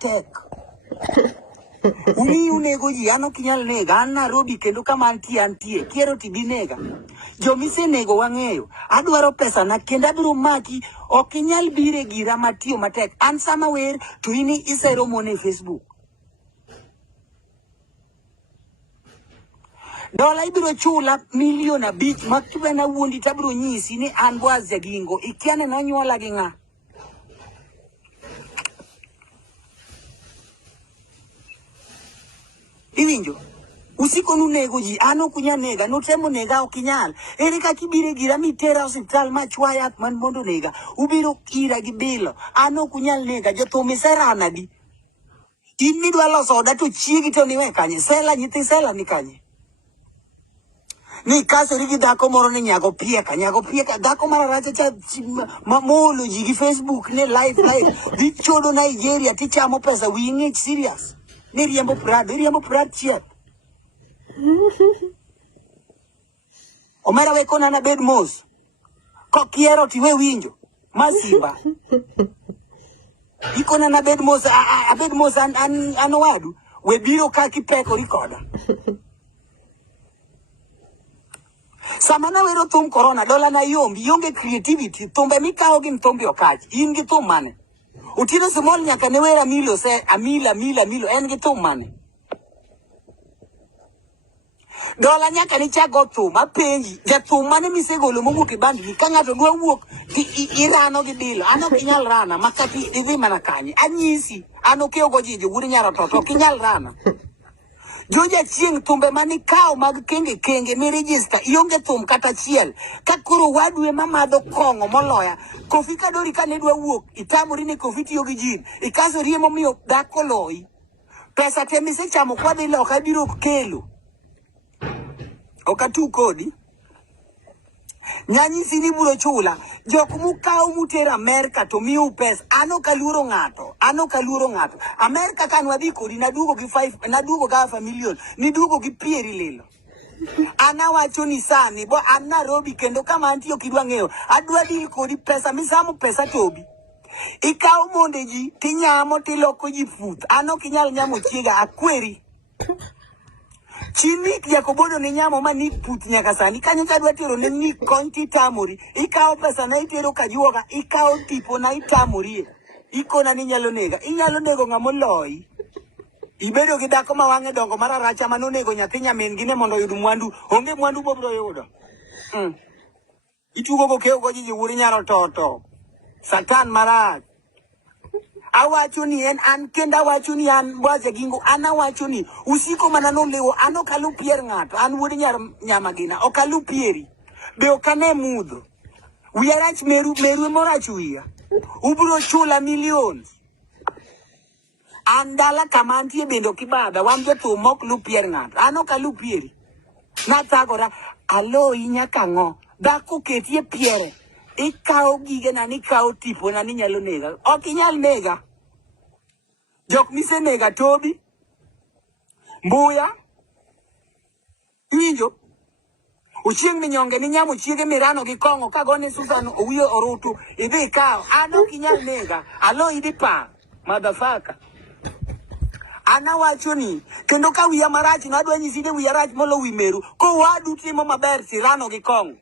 matek. Umi unego ji ano kinyal nega an Nairobi kendo kama antie kiero tibi nega. Jomise nego wang'eyo. Adwaro pesa na kendo abiro maki ok inyal bire gira matiyo matek. An sama wer to ini isero mone Facebook. Dola ibiro chula milion 5 makibe na wuondi tabiro nyisi ni an Boaz Jagingo ikiane nonyuola gi ng'a. Iwinjo? Usiko nunego ji, ano kunya nega, notemo nega okinyal. Ere kaka ibire gira mitera hospital machwa yath man mondo nega. Ubiro ira gi bilo. Ano kunyal nega, jothum iserana di. In nidwa loso oda to chiegi to niwe kanye. Sela nyithi Sela ni kanye. Ni kasori gi dhako moro ni nyago pieka. Dhako mararacha cha molo ji gi Facebook ne live. Dhi chodo Nigeria tichamo pesa wing'ich serious. Ni riembo Prado chiet. Omera we kona na bed mos. Kokiero tiwe winjo. Masimba. Ikona na bed mos an wadu. We biro kaki peko rikoda. Samana wero thum corona dola na yombi yonge creativity thumbe mikao gi mthumbi okachi in gi thum mane utino small nyaka ne wera milo se amila en gi thum mane dola nyaka ni chago thum apenji ja thum mane misegolo mowuok e bandi ni ka ng'ato dwa wuok irano gi dilo ano kinyal rana makati idhi mana kanye anyisi ano keo jiji guri nyaro toto kinyal rana. Joja chieng thumbe mani kao mag kenge mi register ionge thum kata chiel kakoro wadwe mamado kongo moloya Kofi Kadori ka ne dwa wuok itamori ne Kofi tiyo gi jin ikaso riemo miyo dhako loi pesa te misechamo kwa dhi loka biro kelo okatu kodi nyanyisi ni buro chula jok mukao mutera Amerika to miyo pesa ano kaluoro ng'ato Amerika kan wadhi kodi nadugo gi 5 million nidugo gi pieri lilo ana wacho ni sani bo an Nairobi kendo kama antiyo kidwa ng'eyo adwa dil kodi pesa misamo pesa tobi ikao monde ji tinyamo tiloko ji futh ano kinyal nyamo chiega akweri Chini Jacobodo ni nyamo mani put nyaka sani kanyo kadwa tero ne ni konti tamori ikao pesa na itero kajuoga ikao tipo na itamori ikona ni inyalo nego ng'amo loi ibedo gi dhako ma wang'e dongo mararacha manonego nyathi nyamin gi ne mondo yud mwandu onge mwandu bobro yudo itugo go keo go jiji wuri nyaro toto satan marach awacho ni an kenda awacho ni an Boaz Jagingo awacho ni usiko manano lewo ano kalu pier ng'ato an wuod nyamagina okalu pieri be okane mudho uyarach meru morach wiya ubro chula millions andala kamantie bendo kibada wan jothum mok lu pier ng'ato ano kalu pieri natagora alo inyaka ng'o dhako ketie piere ikao gige na nikao tipo na ninyalo nega ok inyal nega jok mise nega Tobi Mbuya Iwinjo uchieng minyonge ni nyamo chiege mirano gi kongo kagone Susan owiyo orutu idhi kao ano kinyal nega alo idhi pa motherfucker ana wacho ni kendo ka wiya marach nadwa nyisine wiya rach molo wi meru ko wadu timo maber sirano gi kongo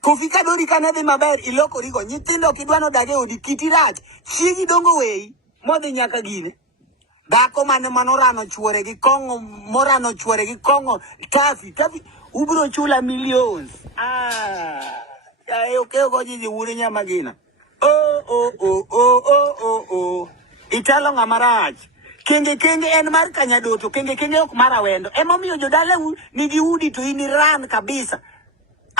Kofi Kadori kanedhi maber ilokori go nyithindo kidwano dage odi kiti rach chiegi dongo wei modhi nyaka gine dhako mane manorano chuore gi kongo tafi ubro chula millions okeo go jiji wuri nyamagina italo ng'amarach kenge en mar kanyadoto kenge ok mara wendo emomiyo jodala nigi udi to ini ran kabisa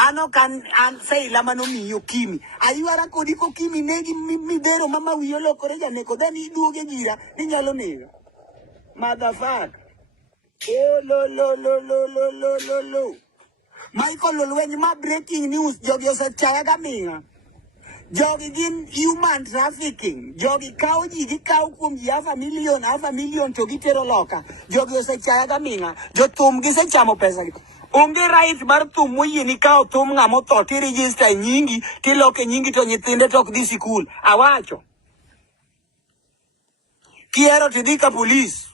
ano kan an sei lama no miyo kimi ayuara kodi ko kimi negi midero mama wiyo lokore janeko then iduoge gira ninyalo nega motherfucker lo Michael Olwenyi ma breaking news jogi osechaya gaminga jogi gin human trafficking jogi kao ji gikao kuom ji half a million to gitero loka jogi osechaya gaminga jothum gisechamo pesa gi onge right mar thum moyie ni kao thum ng'amo tho ti register nyingi tiloke nyingi to nyithinde tok dhi sikul awacho kiero tidika police.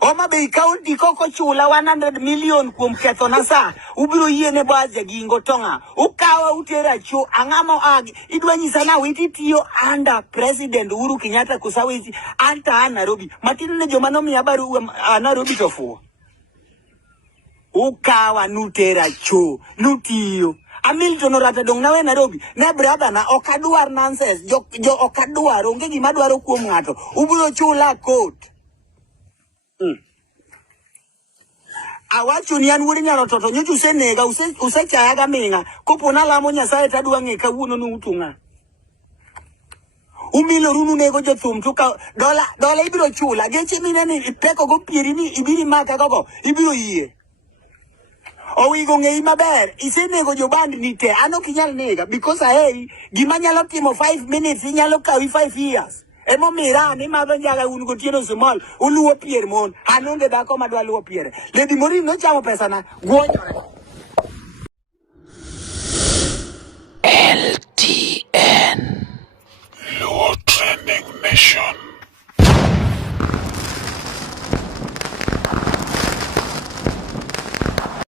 Oma Bay County koko chula 100 million kuom ketho na sa ubiro yiene baje gingo tonga ukawa utera cho angamo agi idwa nyisa na witi tiyo under President Uhuru Kenyatta kusawichi anta Nairobi matino ne joma nomiya baru Nairobi tofuo ukawa nutera cho nutiyo Hamilton orata dong nawe Nairobi ne brother na okadwar nonsense jo okadwar onge gima dwaro kuom ngato ubiro chula court. Awacho ni an wuod nyalo toto nyocha usenega usechayaga minga kopona lamo Nyasaye tadwa ng'e kawuono nutunga umilo runu nego jothum tuka dola ibiro chula geche mineni ipeko go pieri ni ibiri maka gogo ibiro yie owigo ng'ei maber isenego joband ni te an ok inyal nega because aheri gima nyalo timo 5 minutes inyalo kawi 5 years emo mirani madho njaga un gotieno small uluwo pier mon anonge dhako madwa luwo piere Lady Morin nochamo pesa na gwonyore LTN Luo Trending Mission.